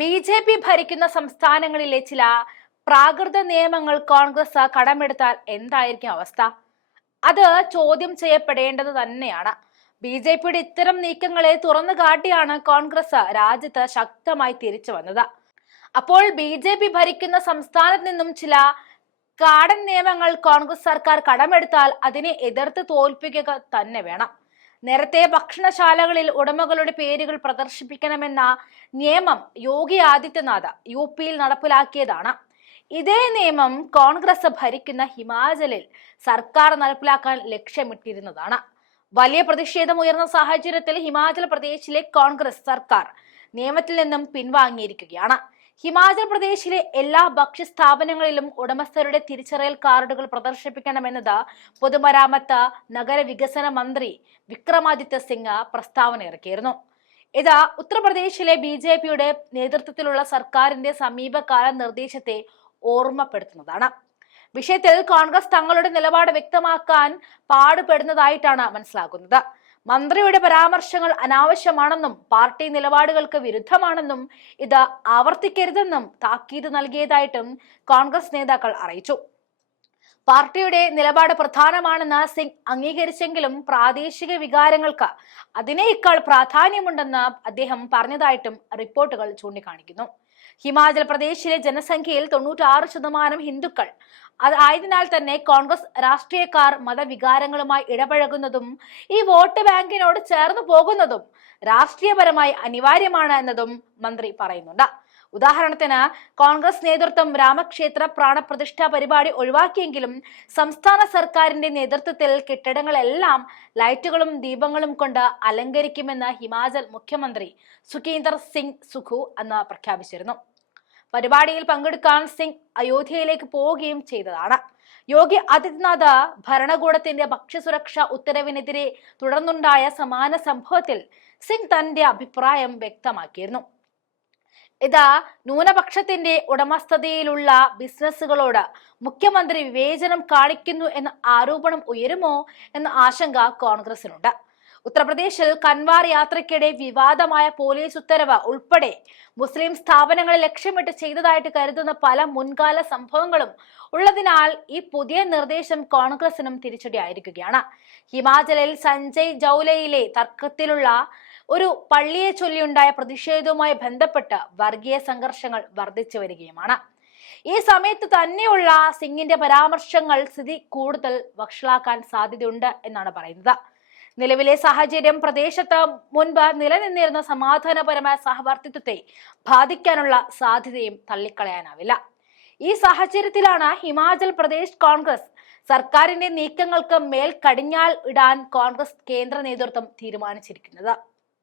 B J P ഭരിക്കുന്ന സംസ്ഥാനങ്ങളിലെ ചില പ്രാകൃത നിയമങ്ങൾ കോൺഗ്രസ് കടമെടുത്താൽ എന്തായിരിക്കും അവസ്ഥ? അത് ചോദ്യം ചെയ്യപ്പെടേണ്ടത് തന്നെയാണ്. ബി ജെ പിയുടെ ഇത്തരം നീക്കങ്ങളെ തുറന്നു കാട്ടിയാണ് കോൺഗ്രസ് രാജ്യത്ത് ശക്തമായി തിരിച്ചു വന്നത്. അപ്പോൾ ബി ജെ പി ഭരിക്കുന്ന സംസ്ഥാനത്ത് നിന്നും ചില കാടൻ നിയമങ്ങൾ കോൺഗ്രസ് സർക്കാർ കടമെടുത്താൽ അതിനെ എതിർത്ത് തോൽപ്പിക്കുക തന്നെ വേണം. നേരത്തെ ഭക്ഷണശാലകളിൽ ഉടമകളുടെ പേരുകൾ പ്രദർശിപ്പിക്കണമെന്ന നിയമം യോഗി ആദിത്യനാഥ് യു പിയിൽ നടപ്പിലാക്കിയതാണ്. ഇതേ നിയമം കോൺഗ്രസ് ഭരിക്കുന്ന ഹിമാചലിൽ സർക്കാർ നടപ്പിലാക്കാൻ ലക്ഷ്യമിട്ടിരുന്നതാണ്. വലിയ പ്രതിഷേധം ഉയർന്ന സാഹചര്യത്തിൽ ഹിമാചൽ പ്രദേശിലെ കോൺഗ്രസ് സർക്കാർ നിയമത്തിൽ നിന്നും പിൻവാങ്ങിയിരിക്കുകയാണ്. ഹിമാചൽ പ്രദേശിലെ എല്ലാ ഭക്ഷ്യസ്ഥാപനങ്ങളിലും ഉടമസ്ഥരുടെ തിരിച്ചറിയൽ കാർഡുകൾ പ്രദർശിപ്പിക്കണമെന്നത് പൊതുമരാമത്ത് നഗരവികസന മന്ത്രി വിക്രമാദിത്യ സിംഗ് പ്രസ്താവന ഇറക്കിയിരുന്നു ഇത് ഉത്തർപ്രദേശിലെ ബി ജെ പിയുടെ നേതൃത്വത്തിലുള്ള സർക്കാരിന്റെ സമീപകാല നിർദ്ദേശത്തെ ഓർമ്മപ്പെടുത്തുന്നതാണ്. വിഷയത്തിൽ കോൺഗ്രസ് തങ്ങളുടെ നിലപാട് വ്യക്തമാക്കാൻ പാടുപെടുന്നതായിട്ടാണ് മനസ്സിലാക്കുന്നത്. മന്ത്രിയുടെ പരാമർശങ്ങൾ അനാവശ്യമാണെന്നും പാർട്ടി നിലപാടുകൾക്ക് വിരുദ്ധമാണെന്നും ഇത് ആവർത്തിക്കരുതെന്നും താക്കീത് നൽകിയതായിട്ടും കോൺഗ്രസ് നേതാക്കൾ അറിയിച്ചു. പാർട്ടിയുടെ നിലപാട് പ്രധാനമാണെന്ന് സിംഗ് അംഗീകരിച്ചെങ്കിലും പ്രാദേശിക വികാരങ്ങൾക്ക് അതിനേക്കാൾ പ്രാധാന്യമുണ്ടെന്ന് അദ്ദേഹം പറഞ്ഞതായിട്ടും റിപ്പോർട്ടുകൾ ചൂണ്ടിക്കാണിക്കുന്നു. ഹിമാചൽ പ്രദേശിലെ ജനസംഖ്യയിൽ തൊണ്ണൂറ്റാറ് ശതമാനം ഹിന്ദുക്കൾ. അത് ആയതിനാൽ തന്നെ കോൺഗ്രസ് രാഷ്ട്രീയക്കാർ മതവികാരങ്ങളുമായി ഇടപഴകുന്നതും ഈ വോട്ട് ബാങ്കിനോട് ചേർന്ന് പോകുന്നതും രാഷ്ട്രീയപരമായി അനിവാര്യമാണ് എന്നതും മന്ത്രി പറയുന്നുണ്ട്. ഉദാഹരണത്തിന് കോൺഗ്രസ് നേതൃത്വം രാമക്ഷേത്ര പ്രാണപ്രതിഷ്ഠ പരിപാടി ഒഴിവാക്കിയെങ്കിലും സംസ്ഥാന സർക്കാരിന്റെ നേതൃത്വത്തിൽ കെട്ടിടങ്ങളെല്ലാം ലൈറ്റുകളും ദീപങ്ങളും കൊണ്ട് അലങ്കരിക്കുമെന്ന് ഹിമാചൽ മുഖ്യമന്ത്രി സുഖീന്ദർ സിംഗ് സുഖു അന്ന് പ്രഖ്യാപിച്ചിരുന്നു. പരിപാടിയിൽ പങ്കെടുക്കാൻ സിംഗ് അയോധ്യയിലേക്ക് പോവുകയും ചെയ്തതാണ്. യോഗി ആദിത്യനാഥ് ഭരണകൂടത്തിന്റെ ഭക്ഷ്യസുരക്ഷാ ഉത്തരവിനെതിരെ തുടർന്നുണ്ടായ സമാന സംഭവത്തിൽ സിംഗ് തന്റെ അഭിപ്രായം വ്യക്തമാക്കിയിരുന്നു. ഇത് ന്യൂനപക്ഷത്തിന്റെ ഉടമസ്ഥതയിലുള്ള ബിസിനസ്സുകളോട് മുഖ്യമന്ത്രി വിവേചനം കാണിക്കുന്നു എന്ന ആരോപണം ഉയരുമോ എന്ന ആശങ്ക കോൺഗ്രസിനുണ്ട്. ഉത്തർപ്രദേശിൽ കൻവാർ യാത്രയ്ക്കിടെ വിവാദമായ പോലീസ് ഉത്തരവ് ഉൾപ്പെടെ മുസ്ലിം സ്ഥാപനങ്ങളെ ലക്ഷ്യമിട്ട് ചെയ്തതായിട്ട് കരുതുന്ന പല മുൻകാല സംഭവങ്ങളും ഉള്ളതിനാൽ ഈ പുതിയ നിർദ്ദേശം കോൺഗ്രസിനും തിരിച്ചടിയായിരിക്കുകയാണ് ഹിമാചലിൽ സഞ്ജയ് ജൗലയിലെ തർക്കത്തിലുള്ള ഒരു പള്ളിയെ ചൊല്ലിയുണ്ടായ പ്രതിഷേധവുമായി ബന്ധപ്പെട്ട് വർഗീയ സംഘർഷങ്ങൾ വർദ്ധിച്ചു വരികയുമാണ്. ഈ സമയത്ത് തന്നെയുള്ള സിംഗിന്റെ പരാമർശങ്ങൾ സ്ഥിതി കൂടുതൽ വഷളാക്കാൻ സാധ്യതയുണ്ട് എന്നാണ് പറയുന്നത്. നിലവിലെ സാഹചര്യം പ്രദേശത്ത് മുൻപ് നിലനിന്നിരുന്ന സമാധാനപരമായ സഹവർത്തിത്വത്തെ ബാധിക്കാനുള്ള സാധ്യതയും തള്ളിക്കളയാനാവില്ല. ഈ സാഹചര്യത്തിലാണ് ഹിമാചൽ പ്രദേശ് കോൺഗ്രസ് സർക്കാരിന്റെ നീക്കങ്ങൾക്ക് മേൽ കടിഞ്ഞാൽ ഇടാൻ കോൺഗ്രസ് കേന്ദ്ര നേതൃത്വം തീരുമാനിച്ചിരിക്കുന്നത്.